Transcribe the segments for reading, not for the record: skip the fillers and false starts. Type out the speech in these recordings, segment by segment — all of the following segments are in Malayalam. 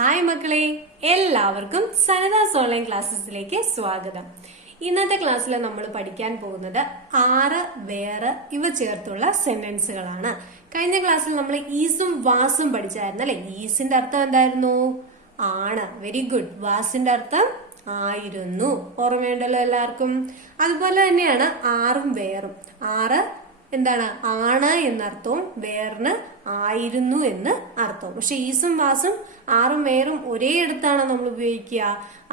ഹായ് മക്കളെ, എല്ലാവർക്കും സനദാസ് ഓൺലൈൻ ക്ലാസ്സസിലേക്ക് സ്വാഗതം. ഇന്നത്തെ ക്ലാസ്സിൽ നമ്മൾ പഠിക്കാൻ പോകുന്നത് 6 വേറെ ഇവ ചേർത്തുള്ള സെന്റൻസുകളാണ്. കഴിഞ്ഞ ക്ലാസ്സിൽ നമ്മൾ ഈസും വാസും പഠിച്ചായിരുന്നു അല്ലെ. ഈസിന്റെ അർത്ഥം എന്തായിരുന്നു? ആണ്. Very good. വാസിന്റെ അർത്ഥം ആയിരുന്നു. ഓർമ്മയുണ്ടല്ലോ എല്ലാവർക്കും. അതുപോലെ തന്നെയാണ് ആറും വേറും. ആറ് എന്താണ്? ആണ് എന്നർത്ഥവും വേറിന് ആയിരുന്നു എന്ന് അർത്ഥവും. പക്ഷെ ഈസും വാസും ആറും വേറും ഒരേ അടുത്താണ് നമ്മൾ ഉപയോഗിക്കുക?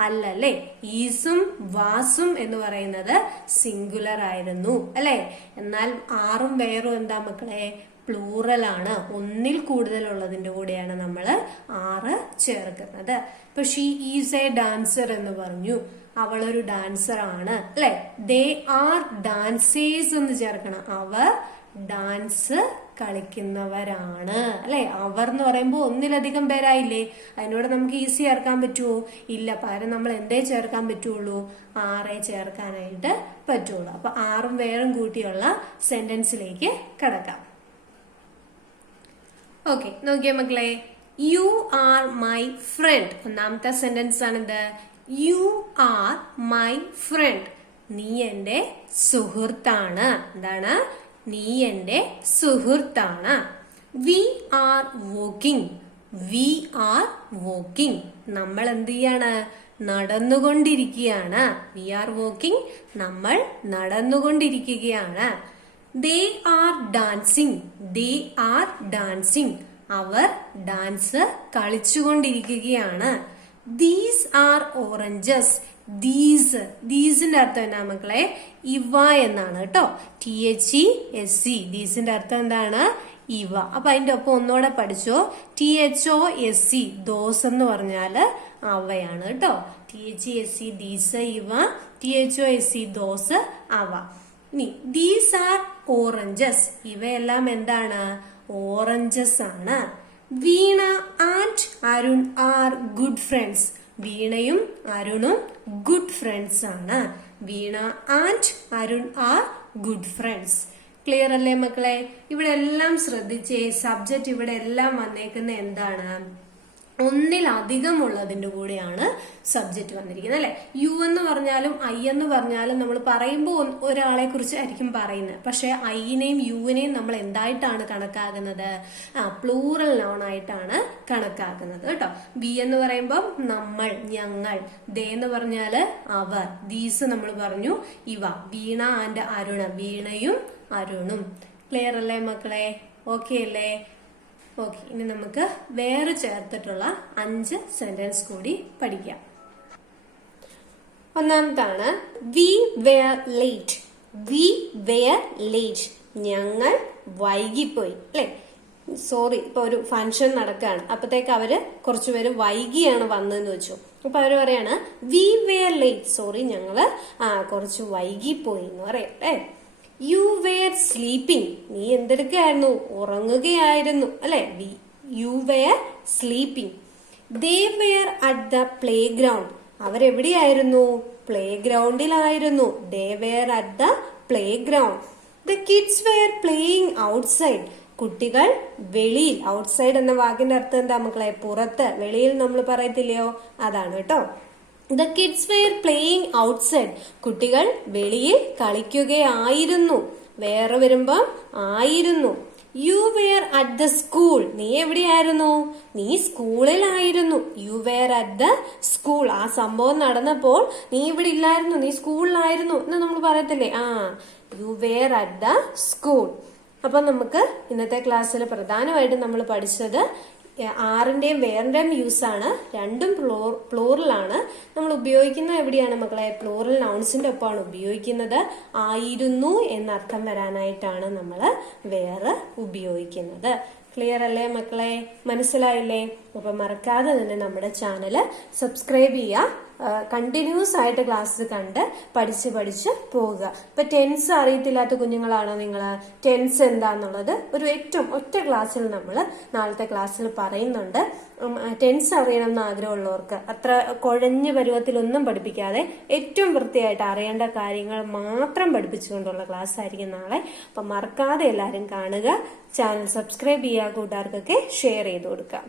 അല്ലല്ലേ. ഈസും വാസും എന്ന് പറയുന്നത് സിംഗുലർ ആയിരുന്നു അല്ലെ. എന്നാൽ ആറും വേറും എന്താ മക്കളെ? പ്ലൂറൽ ആണ്. ഒന്നിൽ കൂടുതലുള്ളതിന്റെ കൂടെയാണ് നമ്മൾ 6 ചേർക്കുന്നത്. ഇപ്പൊ ഷീ ഈസ് എ ഡാൻസർ എന്ന് പറഞ്ഞു. അവളൊരു ഡാൻസർ ആണ് അല്ലെ. ദേ ആർ ഡാൻസേഴ്സ് എന്ന് ചേർക്കണം. അവർ ഡാൻസ് കളിക്കുന്നവരാണ് അല്ലെ. അവർ എന്ന് പറയുമ്പോൾ ഒന്നിലധികം പേരായില്ലേ. അതിനോട് നമുക്ക് ഈസി ചേർക്കാൻ പറ്റുമോ? ഇല്ല. പകരം നമ്മൾ എന്തേ ചേർക്കാൻ പറ്റുള്ളൂ? 6 ചേർക്കാനായിട്ട് പറ്റുള്ളൂ. അപ്പൊ ആറും വേറും കൂട്ടിയുള്ള സെന്റൻസിലേക്ക് കടക്കാം. ഓക്കെ, നോക്കിയേ മക്കളെ. You are my friend. ഒന്നാമത്തെ സെന്റൻസ് ആണിത്. You are my friend. നീ എന്റെ സുഹൃത്താണ്. എന്താണ്? നീ എന്റെ സുഹൃത്താണ്. We are walking. We are walking. നമ്മൾ എന്ത് ചെയ്യാണ്? നടന്നുകൊണ്ടിരിക്കുകയാണ്. We are walking. നമ്മൾ നടന്നുകൊണ്ടിരിക്കുകയാണ്. They are dancing. They are dancing. അവർ ഡാൻസ് കളിച്ചുകൊണ്ടിരിക്കുകയാണ്. These are oranges. ദീസിന്റെ അർത്ഥം എന്നാ മക്കളെ? ഇവ എന്നാണ് കേട്ടോ. THESE. ദീസിന്റെ അർത്ഥം എന്താണ്? ഇവ. അപ്പൊ അതിന്റെ ഒപ്പം ഒന്നുകൂടെ പഠിച്ചോ. THOSE ദോസ് എന്ന് പറഞ്ഞാല് അവയാണ് കേട്ടോ. THESE ദീസ് ഇവ. THOSE ദോസ് അവ. ഇനി ദീസ് ആർ ഓറഞ്ചസ്. ഇവയെല്ലാം എന്താണ്? ഓറഞ്ചസ് ആണ്. Veena and Arun are good friends. വീണയും അരുണും ഗുഡ് ഫ്രണ്ട്സ് ആണ്. Veena and Arun are good friends. Clear അല്ലേ മക്കളെ? ഇവിടെ എല്ലാം ശ്രദ്ധിച്ചേ. സബ്ജക്റ്റ് ഇവിടെ എല്ലാം വന്നേക്കുന്ന എന്താണ്? ഒന്നിലധികം ഉള്ളതിന്റെ കൂടെയാണ് സബ്ജക്റ്റ് വന്നിരിക്കുന്നത് അല്ലെ. യു എന്ന് പറഞ്ഞാലും ഐ എന്ന് പറഞ്ഞാലും നമ്മൾ പറയുമ്പോൾ ഒരാളെ കുറിച്ച് ആയിരിക്കും പറയുന്നത്. പക്ഷെ ഐനെയും യുവിനെയും നമ്മൾ എന്തായിട്ടാണ് കണക്കാക്കുന്നത്? പ്ലൂറൽ നൗൺ ആയിട്ടാണ് കണക്കാക്കുന്നത് കേട്ടോ. വി എന്ന് പറയുമ്പോൾ നമ്മൾ, ഞങ്ങൾ. ദേ എന്ന് പറഞ്ഞാല് അവർ. ദീസ് നമ്മൾ പറഞ്ഞു ഇവ. വീണ ആൻഡ് അരുണ. വീണയും അരുണും. ക്ലിയർ അല്ലേ മക്കളെ? ഓക്കെ അല്ലേ? ഓക്കെ, ഇനി നമുക്ക് വേറെ ചേർത്തിട്ടുള്ള 5 സെന്റൻസ് കൂടി പഠിക്കാം. ഒന്നാമതാണ് we were late. We were late. ഞങ്ങൾ വൈകിപ്പോയി അല്ലെ. സോറി, ഇപ്പൊ ഒരു ഫംഗ്ഷൻ നടക്കുകയാണ്. അപ്പത്തേക്ക് അവര് കുറച്ചുപേര് വൈകിയാണ് വന്നതെന്ന് വെച്ചു. അപ്പൊ അവര് പറയാണ് വി വെയർ ലേറ്റ്. സോറി, ഞങ്ങള് കുറച്ച് വൈകിപ്പോയി എന്ന് പറയാം അല്ലെ. You were sleeping. നീ എന്തെടുക്കുകയായിരുന്നു? ഉറങ്ങുകയായിരുന്നു അല്ലെ. You were sleeping. They were at the playground. അവരെവിടെയായിരുന്നു? പ്ലേ ഗ്രൗണ്ടിലായിരുന്നു. They were at the playground. The kids were playing outside. കുട്ടികൾ വെളിയിൽ. ഔട്ട്സൈഡ് എന്ന വാക്കിന്റെ അർത്ഥം എന്താ മക്കളെ? പുറത്ത്, വെളിയിൽ നമ്മൾ പറയത്തില്ലയോ? അതാണ് കേട്ടോ. The kids were playing outside. കുട്ടികൾ വെളിയിൽ കളിക്കുകയായിരുന്നു. വേറെ വരുമ്പം ആയിരുന്നു. You were at the school. നീ എവിടെയായിരുന്നു? നീ സ്കൂളിലായിരുന്നു. You were at the school. ആ സംഭവം നടന്നപ്പോൾ നീ ഇവിടെ ഇല്ലായിരുന്നു, നീ സ്കൂളിലായിരുന്നു എന്ന് നമ്മൾ പറയത്തില്ലേ? You were at the school. അപ്പൊ നമുക്ക് ഇന്നത്തെ ക്ലാസ്സിൽ പ്രധാനമായിട്ടും നമ്മൾ പഠിച്ചത് ആറിന്റെയും വേറിന്റെയും യൂസ് ആണ്. രണ്ടും പ്ലൂറലാണ്. നമ്മൾ ഉപയോഗിക്കുന്നത് എവിടെയാണ് മക്കളെ? പ്ലൂറൽ നൗൺസിന്റെ ഒപ്പമാണ് ഉപയോഗിക്കുന്നത്. ആയിരുന്നു എന്നർത്ഥം വരാനായിട്ടാണ് നമ്മൾ വേറെ ഉപയോഗിക്കുന്നത്. ക്ലിയർ അല്ലേ മക്കളെ? മനസ്സിലായില്ലേ? അപ്പൊ മറക്കാതെ തന്നെ നമ്മുടെ ചാനല് സബ്സ്ക്രൈബ് ചെയ്യുക. കണ്ടിന്യൂസ് ആയിട്ട് ക്ലാസ് കണ്ട് പഠിച്ച് പോവുക. ഇപ്പൊ ടെൻസ് അറിയത്തില്ലാത്ത കുഞ്ഞുങ്ങളാണോ നിങ്ങള്? ടെൻസ് എന്താന്നുള്ളത് ഒരു ഏറ്റവും ഒറ്റ ക്ലാസ്സിൽ നമ്മൾ നാളത്തെ ക്ലാസ്സിൽ പറയുന്നുണ്ട്. ടെൻസ് അറിയണം എന്ന് ആഗ്രഹമുള്ളവർക്ക് അത്ര കുഴഞ്ഞ പരുവത്തിലൊന്നും പഠിപ്പിക്കാതെ ഏറ്റവും വൃത്തിയായിട്ട് അറിയേണ്ട കാര്യങ്ങൾ മാത്രം പഠിപ്പിച്ചുകൊണ്ടുള്ള ക്ലാസ് ആയിരിക്കും നാളെ. അപ്പൊ മറക്കാതെ എല്ലാവരും കാണുക. ചാനൽ സബ്സ്ക്രൈബ് ചെയ്യുക. കൂട്ടുകാർക്കൊക്കെ ഷെയർ ചെയ്ത് കൊടുക്കുക.